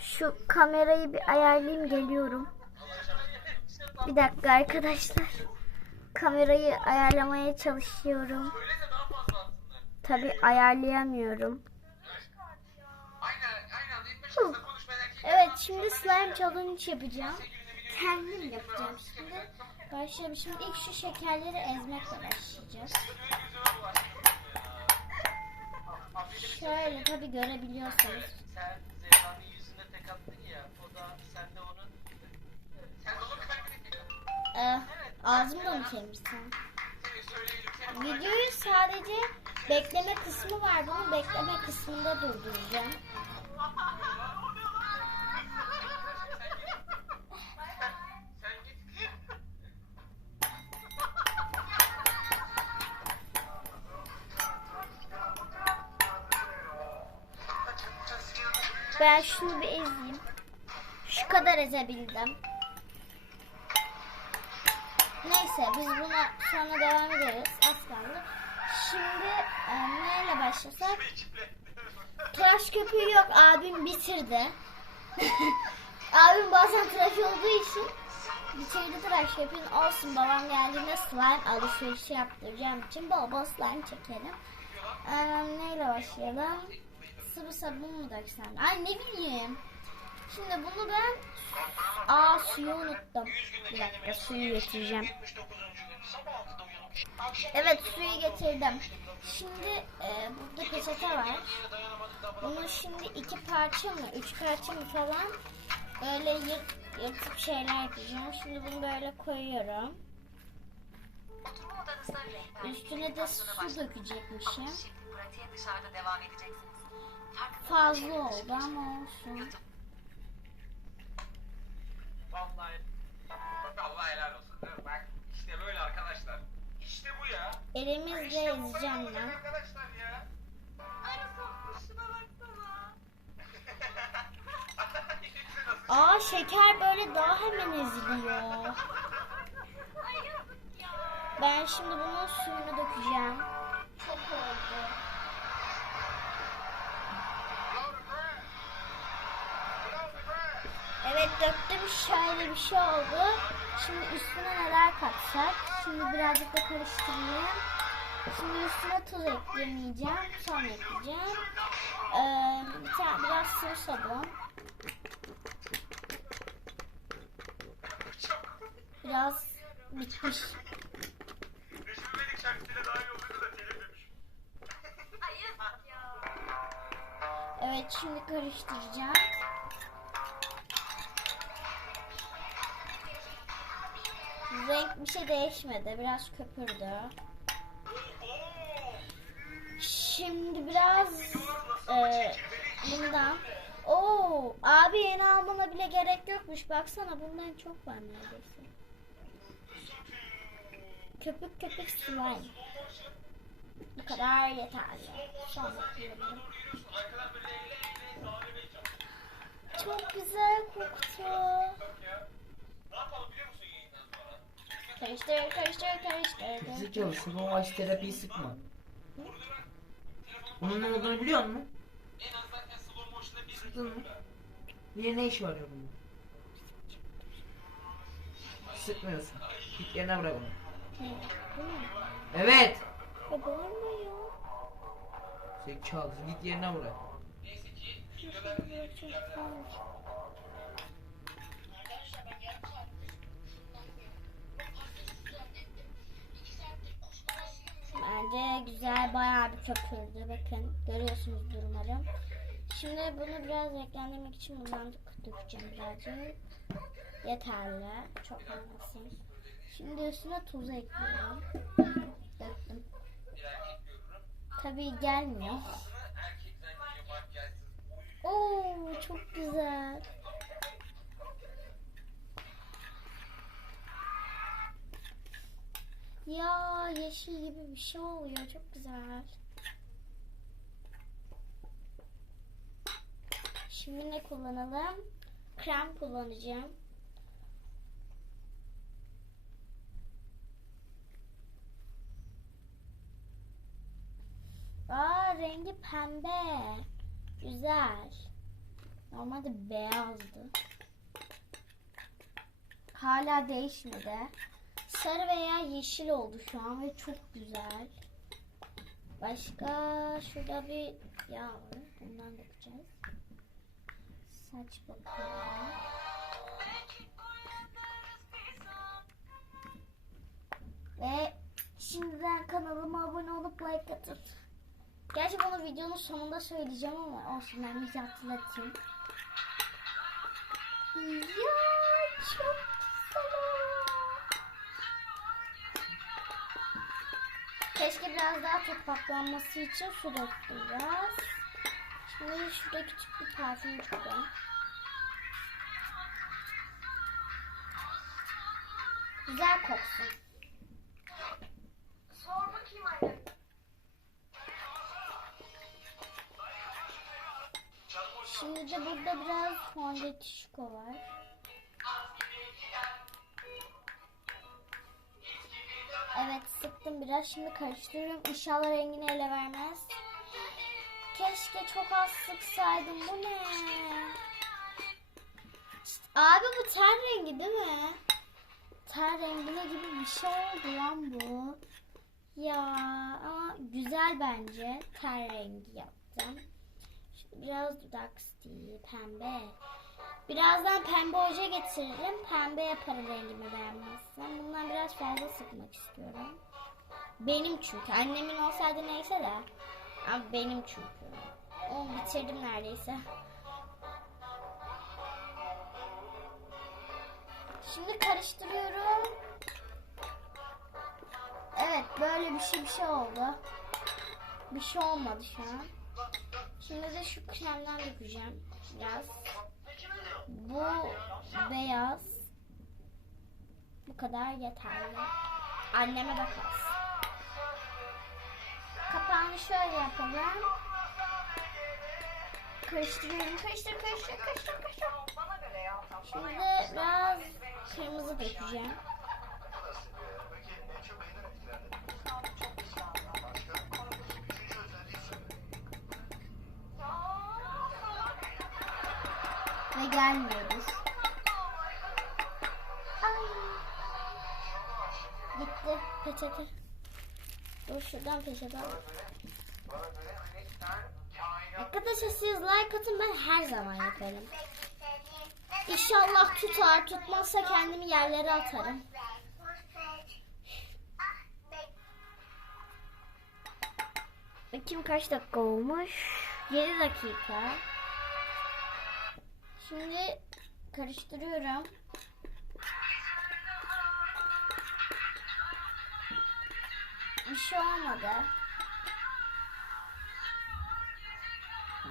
Şu kamerayı bir ayarlayayım geliyorum. Bir dakika arkadaşlar. Kamerayı ayarlamaya çalışıyorum. Tabi ayarlayamıyorum. Evet şimdi slime challenge yapacağım. Kendim yapacağım şimdi. Başlayalım. Şimdi ilk şu şekerleri ezmekle başlayacağız. Şöyle tabi görebiliyorsanız. Attın ya. O da sen de onun sen de onun kalbine Ee, ağzımda mı kemirsin? seni söyleyelim. Sen Videoyu sadece bekleme kısmı var. Bunu bekleme kısmında durduracağım. Ben şunu bir ezeyim. Şu kadar ezebildim. Neyse biz buna sonra devam ederiz. Az kaldı. Şimdi e, neyle başlasak? Tıraş köpüğü yok. Abim bitirdi. Abim bazen tıraş olduğu için bitirdi tıraş köpüğünü. Olsun babam geldiğinde slime alışverişi yaptıracağım için bol bol slime çekelim. E, neyle başlayalım? Sıvı sabun mu döksem? Ay ne bileyim. Şimdi bunu ben Aa suyu unuttum. Bir dakika suyu getireceğim. 79. gün sabah 6'da uyanmış. Evet suyu getirdim. Şimdi e, burada peçete var. Bunu şimdi iki parça mı, üç parça mı falan böyle yırt, yırtıp şeyler yapacağım. Şimdi bunu böyle koyuyorum. Üstüne de su dökecekmişim. Şimdi pratiğe dışarıda devam edeceksiniz. Fazla oldu ama olsun. Vallahi Allah helal olsun. Bak işte böyle arkadaşlar. İşte bu ya. Elimizle İşte ezeceğim ben. arkadaşlar ya. Aa şeker böyle daha hemen eziliyor. Ben şimdi bunun suyunu dökeceğim. Çok oldu. Evet döktüm şöyle bir şey oldu. Şimdi üstüne neler katsak? Şimdi birazcık da karıştırayım. Şimdi üstüne tuz eklemeyeceğim. Sonra ekleyeceğim. Ee, bir tane biraz sıvı sabun. Biraz bitmiş. Evet şimdi karıştıracağım. Renk bir şey değişmedi. Biraz köpürdü. Şimdi biraz e, bundan. Oo, abi yeni almana bile gerek yokmuş. Baksana bundan çok var neredeyse. Köpük köpük slime. Bu kadar yeterli. Sonra kullanırım. Arkadan böyle eğle eğle devam edeceğim. Çok güzel koktu. Ne yapalım biliyor musun Karıştır, karıştır, karıştır. Zekalı şu normal terapiyi sıkma. Bunun ne olduğunu biliyor musun? En az zaten slow motion'da bir Sıktın mı? Niye ne iş var ya bunun? Sıkmıyorsun. Git yerine bırak onu. Evet. Ya bağırma ya. Zekalı git yerine bırak. Bence güzel bayağı bir köpürdü. Bakın görüyorsunuz umarım. Şimdi bunu biraz renklendirmek için bundan dökeceğim birazcık. Yeterli. Çok olmasın. Şimdi üstüne tuz ekliyorum. Döktüm. Tabii gelmiyor. Oo çok güzel. Ya yeşil gibi bir şey oluyor. Çok güzel. Şimdi ne kullanalım? Krem kullanacağım. Aa rengi pembe. Güzel. Normalde beyazdı. Hala değişmedi. Sarı veya yeşil oldu şu an ve çok güzel. Başka şurada bir yağ var. Bundan dökeceğiz. Saç bakıyorum. Ve şimdiden kanalıma abone olup like atın. Gerçi bunu videonun sonunda söyleyeceğim ama olsun ben bize hatırlatayım. Ya çok güzel. Keşke biraz daha topaklanması için su döktüm biraz. Şimdi şurada küçük bir parfüm çıktı. Güzel koksun. Sor bakayım anne. Şimdi de burada biraz fondötüşko var. Evet sıktım biraz. Şimdi karıştırıyorum. İnşallah rengini ele vermez. Keşke çok az sıksaydım. Bu ne? Abi bu ten rengi değil mi? Ten rengine gibi bir şey oldu lan bu. Ya ama güzel bence. Ten rengi yaptım. Şimdi biraz dudak stili pembe. Birazdan pembe oje getiririm. Pembe yaparım rengimi beğenmezsem. Bundan biraz fazla sıkmak istiyorum. Benim çünkü. Annemin olsaydı neyse de. Ama benim çünkü. O bitirdim neredeyse. Şimdi karıştırıyorum. Evet böyle bir şey bir şey oldu. Bir şey olmadı şu an. Şimdi de şu kremden dökeceğim biraz. Bu beyaz. Bu kadar yeterli. Anneme de kalsın. Kapağını şöyle yapalım. Karıştırıyorum. Karıştır, karıştır, karıştır, karıştır. Şimdi biraz kırmızı dökeceğim. Gelmiyoruz. Ay. Gitti peçete. Dur şuradan peçete al. Arkadaşlar siz like atın ben her zaman yaparım. İnşallah tutar tutmazsa kendimi yerlere atarım. Bakayım kaç dakika olmuş? 7 dakika. Şimdi karıştırıyorum. Bir şey olmadı.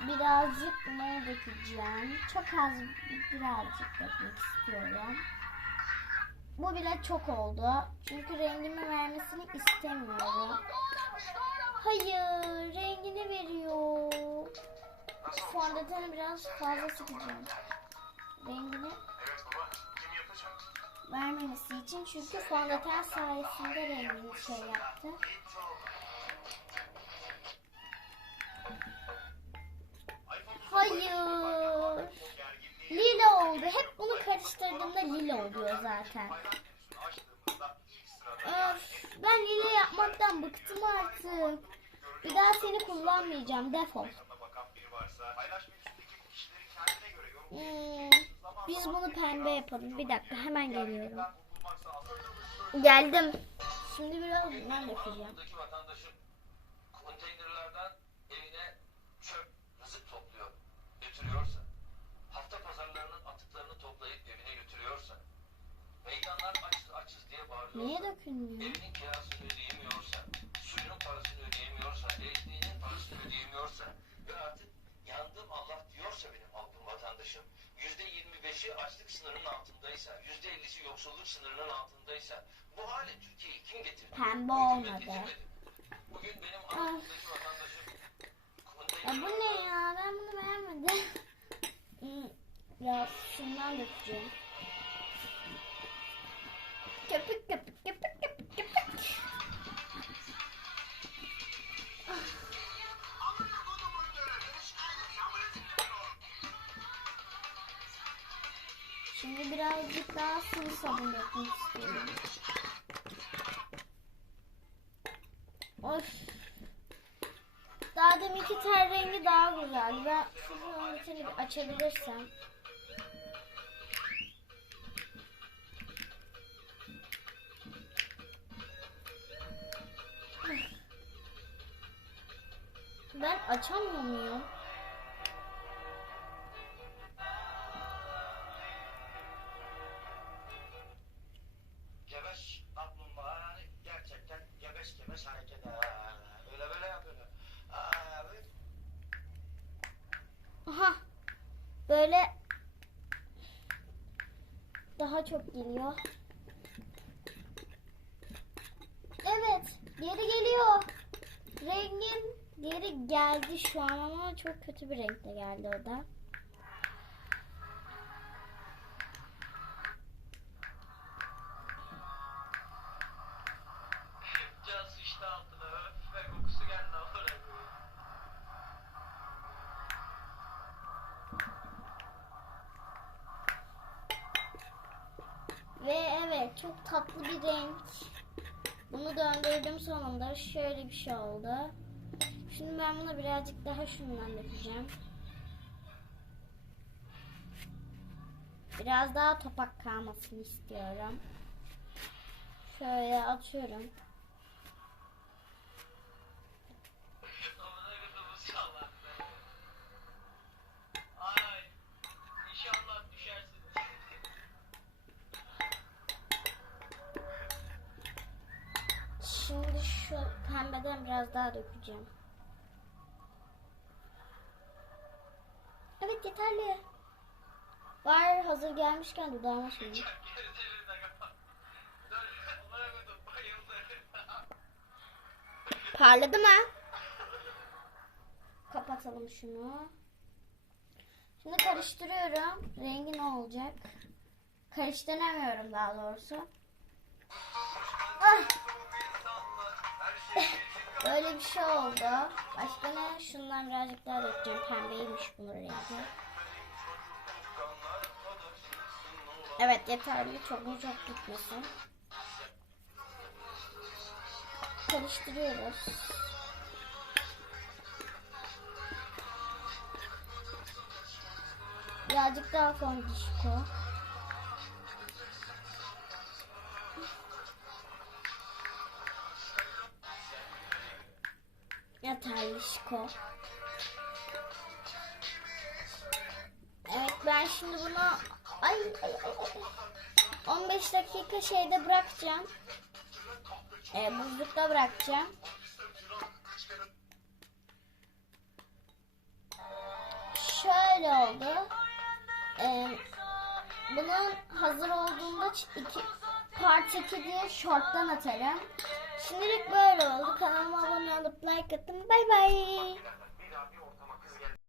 Birazcık mor dökeceğim. Çok az birazcık dökmek istiyorum. Bu bile çok oldu. Çünkü rengimi vermesini istemiyorum. Hayır. Fondöteni biraz fazla sıkacağım. Rengini vermemesi için çünkü fondöten sayesinde rengini şey yaptı. Hayır. Lila oldu. Hep bunu karıştırdığımda lila oluyor zaten. Öf, ben lila yapmaktan bıktım artık. Bir daha seni kullanmayacağım. Defol. Hmm, biz bunu pembe yapalım. Bir dakika hemen geliyorum. Geldim. Şimdi biraz ben dökeceğim. Buradaki vatandaşım dökeceğim. Köpük köpük köpük köpük köpük. Şimdi birazcık daha sıvı sabun dökmek istiyorum. Of. Daha deminki ter rengi daha güzeldi. Ben onun içini açabilirsem. Ben açamıyor muyum? Gebeş kaplumbağa gerçekten gebeş gebeş hareket eder. Öyle böyle yapıyorlar. Aha. Böyle daha çok geliyor. Evet, geri geliyor. Rengin geri geldi şu an ama çok kötü bir renkte geldi o da. Ve evet çok tatlı bir renk. Bunu döndürdüm sonunda. Şöyle bir şey oldu. Şimdi ben buna birazcık daha şundan dökeceğim. Biraz daha topak kalmasını istiyorum. Şöyle atıyorum. Şimdi şu pembeden biraz daha dökeceğim. Evet yeterli. Var hazır gelmişken dudağıma. Bayıldı. Parladı mı? Kapatalım şunu. Şimdi karıştırıyorum. Rengi ne olacak? Karıştıramıyorum daha doğrusu. Ah! Böyle bir şey oldu. Başka ne? Şundan birazcık daha dökeceğim. Pembeymiş bunun rengi. Evet yeterli. Çok mu gitmesin. Karıştırıyoruz. Birazcık daha fondişko. Yeterli şiko. Evet ben şimdi bunu ay, ay, ay, ay. 15 dakika şeyde bırakacağım. E, buzlukta bırakacağım. Şöyle oldu. E, bunun hazır olduğunda iki, part 2 diye shorttan atarım. Şimdilik böyle oldu. Kanalıma abone olup like atın. Bay bay.